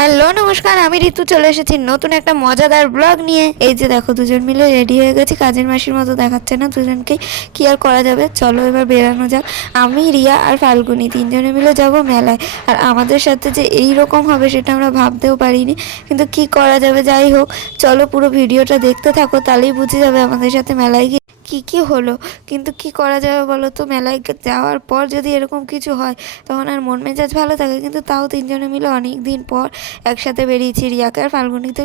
Hello, নমস্কার, আমি ঋতু, চলে এসেছি নতুন একটা মজাদার ব্লগ নিয়ে। এই যে দেখো, দুজন মিলে রেডি হয়ে গেছি, কাজের মাসির মতো দেখাচ্ছে না দুজনকে। কি আর করা যাবে? চলো এবার বেরানো যাক। আমি, রিয়া আর ফাল্গুনি তিনজনে মিলে যাব মেলায়। আর আমাদের সাথে যে এই রকম হবে সেটা আমরা ভাবতেও পারিনি। কিন্তু কি করা যাবে? যাই হোক, চলো পুরো ভিডিওটা দেখতে থাকো, তাহলেই বুঝে যাবে আমাদের সাথে মেলায় গিয়ে কি কি হলো? কিন্তু কি করা যাবে বলো তো? মেলায় যাওয়ার পর যদি এরকম কিছু হয়, তখন আর মন মেজাজ ভালো থাকে। কিন্তু তাও তিনজনে মিলে অনেক দিন পর একসাথে বেরিয়েছি রিয়াকে আর ফাল্গুনিতে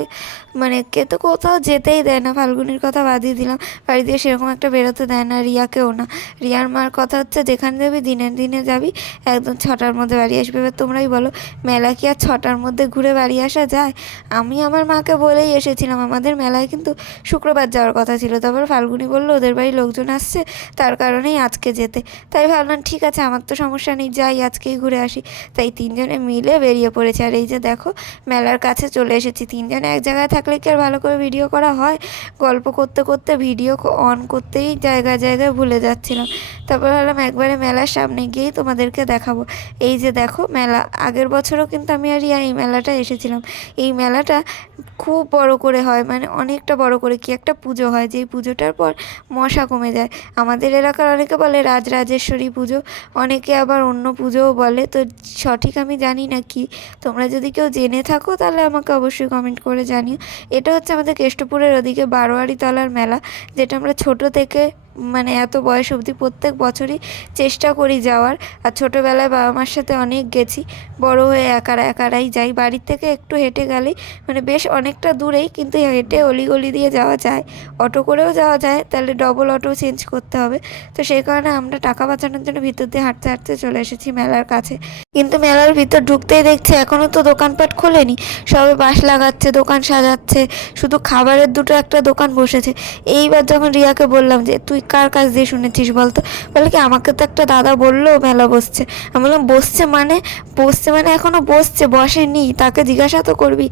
মানে কে তো কোথাও যেতেই দেয় না। ফাল্গুনির কথা বাদিয়ে দিলাম। বাড়ি দিয়ে সেরকম একটা বেরোতে দেয় না, রিয়াকেও না। রিয়ার মার কথা হচ্ছে, যেখানে যাবি, দিনের দিনে যাবি। একদম ছটার মধ্যে বাড়ি আসবে। এবার তোমরাই বলো, মেলা কি আর ছটার মধ্যে ঘুরে বাড়ি আসা যায়? আমি আমার মাকে বলেই এসেছিলাম। আমাদের মেলায় কিন্তু শুক্রবার যাওয়ার কথা ছিল। তারপর ফাল্গুনি বলল, ওদের বাড়ির লোকজন আসছে, তার কারণেই আজকে যেতে। তাই ভাবলাম, ঠিক আছে, আমার তো সমস্যা নেই, যাই, আজকেই ঘুরে আসি। তাই তিনজনে মিলে বেরিয়ে পড়েছে। আর এই যে দেখো, মেলার কাছে চলে এসেছি। তিনজনে এক জায়গায় থাকলে কি আর ভালো করে ভিডিও করা হয়? গল্প করতে করতে ভিডিও অন করতেই জায়গায় জায়গায় ভুলে যাচ্ছিলাম। তারপর ভাবলাম, একবারে মেলার সামনে গিয়েই তোমাদেরকে দেখাবো। এই যে দেখো, মেলা, আগের বছরও কিন্তু আমি আর এই মেলাটা এসেছিলাম। এই মেলাটা খুব বড় করে হয় মানে অনেকটা বড় করে, কি একটা পুজো হয়। যেই পুজোটার পর মশা কমে যায়। আমাদের এলাকার অনেকে বলে রাজরাজেশ্বরী পুজো, অনেকে আবার অন্য পুজোও বলে। তো সঠিক আমি জানি না কি। তোমরা যদি কেউ জেনে থাকো তাহলে আমাকে অবশ্যই কমেন্ট করে জানিও। এটা হচ্ছে আমাদের কেষ্টপুরের ওদিকে বারোয়ারি তলার মেলা, যেটা আমরা ছোট থেকে মানে এত বয়স অবধি প্রত্যেক বছরই চেষ্টা করি যাওয়ার। আর ছোটোবেলায় বাবা মার সাথে অনেক গেছি, বড় হয়ে একারা একারাই যাই। বাড়ির থেকে একটু হেঁটে গেলেই মানে বেশ অনেকটা দূরেই কিন্তু হেঁটে অলিগলি দিয়ে যাওয়া যায়। অটো করেও যাওয়া যায়, তাহলে ডবল অটো চেঞ্জ করতে হবে। তো সেই কারণে আমরা টাকা বাঁচানোর জন্য ভিতর দিয়ে হাঁটতে হাঁটতে চলে এসেছি মেলার কাছে। কিন্তু মেলার ভিতর ঢুকতেই দেখছি এখনও তো দোকানপাট খোলেনি। সবে বাঁশ লাগাচ্ছে, দোকান সাজাচ্ছে, শুধু খাবারের দুটো একটা দোকান বসেছে। এইবার যখন রিয়াকে বললাম যে, তুই কার কাছ দিয়ে শুনেছিস বলতো? বলে কি, আমাকে তো একটা দাদা বলল, মেলা বসছে। আমি বললাম, বসছে মানে? বসছে মানে এখনও বসছে, বসেনি। তাকে জিজ্ঞাসা তো করবি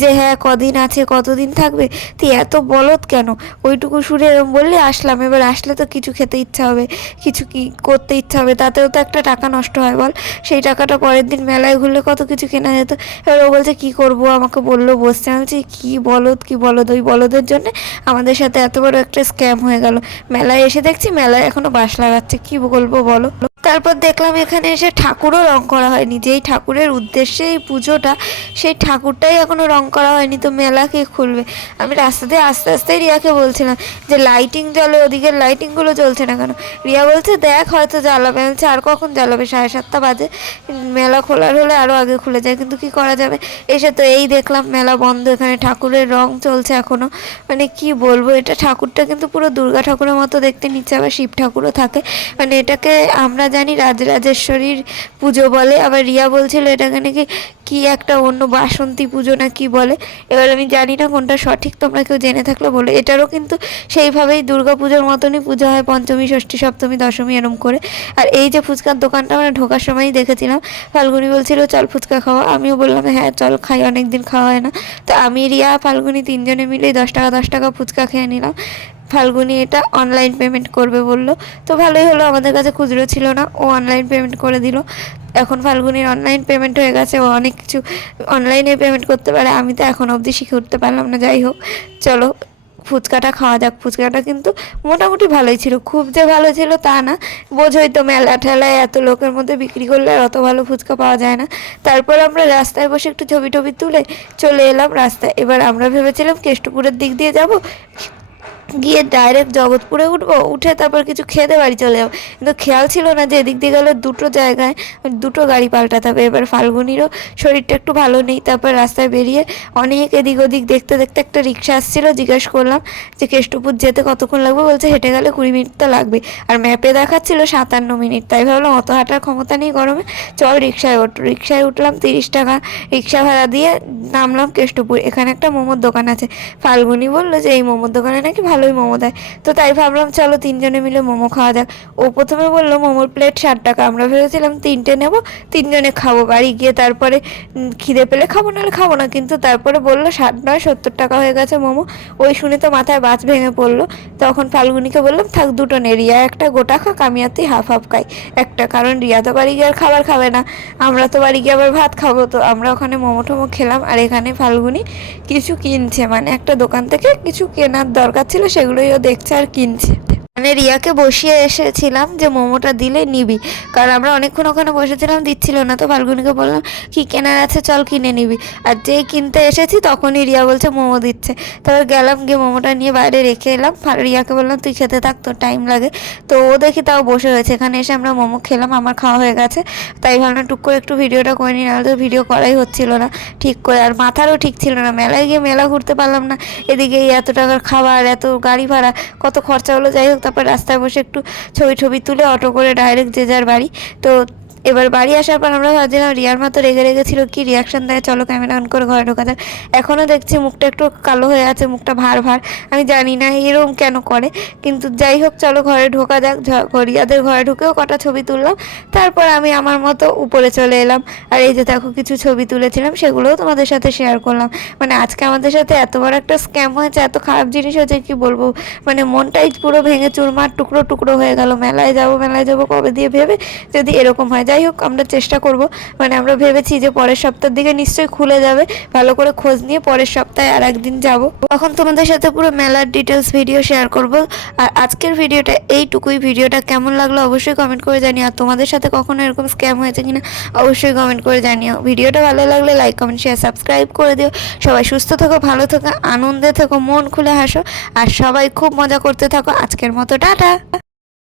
যে হ্যাঁ কদিন আছে, কতদিন থাকবে? তুই এত বলদ কেন? ওইটুকু সুরে এরম বললে, আসলাম। এবার আসলে তো কিছু খেতে ইচ্ছা হবে, কিছু কি করতে ইচ্ছা হবে, তাতেও তো একটা টাকা নষ্ট হয়, বল। সেই টাকাটা পরের দিন মেলায় ঘুরলে কত কিছু কেনা যেত। এবার ও বলছে, কি করব? আমাকে বলল, বসছে। আমি বলছি, কী বলদ কী বলদ? ওই বলদের জন্য আমাদের সাথে এত বড় একটা স্ক্যাম হয়ে গেল। মেলায় এসে দেখছি মেলায় এখনও বাস লাগাচ্ছে কি বলব বলো? তারপর দেখলাম এখানে এসে ঠাকুরও রং করা হয়নি। যেই ঠাকুরের উদ্দেশ্যে এই পুজোটা, সেই ঠাকুরটাই এখনও রং করা হয়নি। তো মেলা কে খুলবে? আমি রাস্তা দিয়ে আস্তে আস্তে রিয়াকে বলছিলাম যে লাইটিং জ্বলে ওদিকের লাইটিংগুলো জ্বলছে না কেন? রিয়া বলছে, দেখ হয়তো জ্বালাবে। বলছে, আর কখন জ্বালাবে? সাড়ে সাতটা বাজে। মেলা খোলার হলে আরও আগে খুলে যায়। কিন্তু কি করা যাবে? এসে তো এই দেখলাম মেলা বন্ধ, এখানে ঠাকুরের রং চলছে এখনও। মানে কি বলব, এটা ঠাকুরটা কিন্তু পুরো দুর্গা ঠাকুরের মতো দেখতে নিচ্ছে আবার শিব ঠাকুরও থাকে। মানে এটাকে আমরা জানি রাজরাজেশ্বরীর পুজো বলে। আবার রিয়া বলছিল, এটাকে নাকি কি একটা অন্য বাসন্তী পুজো না কি বলে? এবার আমি জানি না কোনটা সঠিক, তোমরা কেউ জেনে থাকলে বলো। এটারও কিন্তু সেইভাবেই দুর্গা পুজোর মতনই পুজো হয়, পঞ্চমী, ষষ্ঠী, সপ্তমী, দশমী এরম করে। আর এই যে ফুচকার দোকানটা আমরা ঢোকার সময়ই দেখেছিলাম। ফাল্গুনি বলছিল, চল ফুচকা খাওয়া। আমিও বললাম হ্যাঁ চল খাই অনেক দিন খাওয়া হয় না। তো আমি, রিয়া, ফাল্গুনি তিনজনে মিলেই দশ টাকা দশ টাকা ফুচকা খেয়ে নিলাম। ফাল্গুনি এটা অনলাইন পেমেন্ট করবে বলল। তো ভালোই হলো, আমাদের কাছে খুচরো ছিল না, ও অনলাইন পেমেন্ট করে দিল। এখন ফাল্গুনির অনলাইন পেমেন্ট হয়ে গেছে, ও অনেক কিছু অনলাইনে পেমেন্ট করতে পারে, আমি তো এখন অবধি শিখে উঠতে পারলাম না, যাই হোক। চলো, ফুচকাটা খাওয়া যাক, ফুচকাটা কিন্তু মোটামুটি ভালোই ছিল, খুব যে ভালো ছিল তা না। বোঝোই তো মেলা ঠেলায় এত লোকের মধ্যে বিক্রি করলে আর অত ভালো ফুচকা পাওয়া যায় না। তারপর আমরা রাস্তায় বসে একটু ছবি টবি তুলে চলে এলাম রাস্তায়। এবার আমরা ভেবেছিলাম কেষ্টপুরের দিক দিয়ে যাব গিয়ে ডাইরেক্ট জগৎপুরে উঠবো, উঠে তারপর কিছু খেতে বাড়ি চলে যাব। কিন্তু খেয়াল ছিল না যে এদিক দিয়ে গেলে দুটো জায়গায় দুটো গাড়ি পাল্টাতে হবে। এবার ফাল্গুনিরও শরীরটা একটু ভালো নেই, তারপর রাস্তায় বেরিয়ে অনেক এদিক ওদিক দেখতে দেখতে একটা রিক্সা আসছিল, জিজ্ঞেস করলাম যে কেষ্টপুর যেতে কতক্ষণ লাগবে? বলছে হেঁটে গেলে কুড়ি মিনিট তো লাগবে আর ম্যাপে দেখাচ্ছিল সাতান্ন মিনিট, তাই ভাবলাম অত হাঁটার ক্ষমতা নেই গরমে, চল রিক্সায় ওঠ রিক্সায় উঠলাম তিরিশ টাকা রিক্সা ভাড়া দিয়ে নামলাম কেষ্টপুর। এখানে একটা মোমোর দোকান আছে। ফাল্গুনি বলল যে, এই মোমোর দোকানে নাকি ভালোই মোমো দেয়। তো তাই ভাবলাম, চলো তিনজনে মিলে মোমো খাওয়া যাক। ও প্রথমে বলল, মোমোর প্লেট ষাট টাকা। আমরা ভেবেছিলাম, তিনটে নেব, তিনজনে খাব বাড়ি গিয়ে তারপরে খিদে পেলে খাব, নাহলে খাব না। কিন্তু তারপরে বলল, ষাট নয়, সত্তর টাকা হয়ে গেছে মোমো। ওই শুনে তো মাথায় বাজ ভেঙে পড়ল। তখন ফাল্গুনিকে বললাম, থাক, দুটো নে। রিয়া একটা গোটা খাক আমি আর তুই হাফ হাফ খাই। একটা, কারণ রিয়া তো বাড়ি গিয়ে আর খাবার খাবে না। আমরা তো বাড়ি গিয়ে আবার ভাত খাব। তো আমরা ওখানে মোমো টোমো খেলাম আর এখানে ফাল্গুনি কিছু কিনছে। মানে একটা দোকান থেকে কিছু কেনার দরকার ছিল, সেগুলোই ও দেখছে আর কিনছে। মানে রিয়াকে বসিয়ে এসেছিলাম যে মোমোটা দিলে নিবি। কারণ আমরা অনেকক্ষণ ওখানে বসেছিলাম, দিচ্ছিল না তো, ফাল্গুনিকে বললাম, কি কেনার আছে, চল কিনে নিবি। আর যেই কিনতে এসেছি তখনই রিয়া বলছে, মোমো দিচ্ছে। তারপর গেলাম, গিয়ে মোমোটা নিয়ে বাইরে রেখে এলাম। রিয়াকে বললাম, তুই খেতে থাক, তোর টাইম লাগে। তো ও দেখি তাও বসে রয়েছে। এখানে এসে আমরা মোমো খেলাম, আমার খাওয়া হয়ে গেছে। তাই ভাবলাম, টুক করে একটু ভিডিওটা করে নিই, নাহলে তো ভিডিও করাই হচ্ছিল না, ঠিক করে। আর মাথারও ঠিক ছিল না, মেলায় গিয়ে মেলা ঘুরতে পারলাম না। এদিকে এত টাকার খাবার, এত গাড়ি ভাড়া, কত খরচা হলো, যাই হোক তারপর রাস্তায় বসে একটু ছবি ছবি তুলে অটো করে ডাইরেক্ট যে যার বাড়ি। তো এবার বাড়ি আসার পর আমরা ভাবছিলাম রিয়ার মতো রেগে রেগেছিল কি রিয়াকশন দেয়? চলো ক্যামেরা অন করে ঘরে ঢোকা যাক। এখনও দেখছি মুখটা একটু কালো হয়ে আছে, মুখটা ভার ভার। আমি জানি না এরকম কেন করে, কিন্তু যাই হোক, চলো ঘরে ঢোকা যাক। রিয়াদের ঘরে ঢুকেও কটা ছবি তুললাম। তারপর আমি আমার মতো উপরে চলে এলাম। আর এই যে দেখো, কিছু ছবি তুলেছিলাম, সেগুলোও তোমাদের সাথে শেয়ার করলাম। মানে আজকে আমাদের সাথে এত বড় একটা স্ক্যাম হয়েছে, এত খারাপ জিনিস হয়েছে, কি বলব? মানে মনটাই পুরো ভেঙে চুরমার টুকরো টুকরো হয়ে গেল। মেলায় যাব মেলায় যাব, কবে দিয়ে ভেবে যদি এরকম হয় যাই হোক, আমরা চেষ্টা করব। মানে আমরা ভেবেছি যে পরের সপ্তাহের দিকে নিশ্চয়ই খুলে যাবে। ভালো করে খোঁজ নিয়ে পরের সপ্তাহে আর একদিন যাব। তখন তোমাদের সাথে পুরো মেলার ডিটেলস ভিডিও শেয়ার করব। আর আজকের ভিডিওটা এইটুকুই। ভিডিওটা কেমন লাগল অবশ্যই কমেন্ট করে জানিও। আর তোমাদের সাথে কখনো এরকম স্ক্যাম হয়েছে কিনা, অবশ্যই কমেন্ট করে জানিও। ভিডিওটা ভালো লাগলে লাইক কমেন্ট শেয়ার সাবস্ক্রাইব করে দিও। সবাই সুস্থ থেকো, ভালো থেকো, আনন্দে থেকো, মন খুলে হাসো। আর সবাই খুব মজা করতে থাকো। আজকের মতো, টাটা!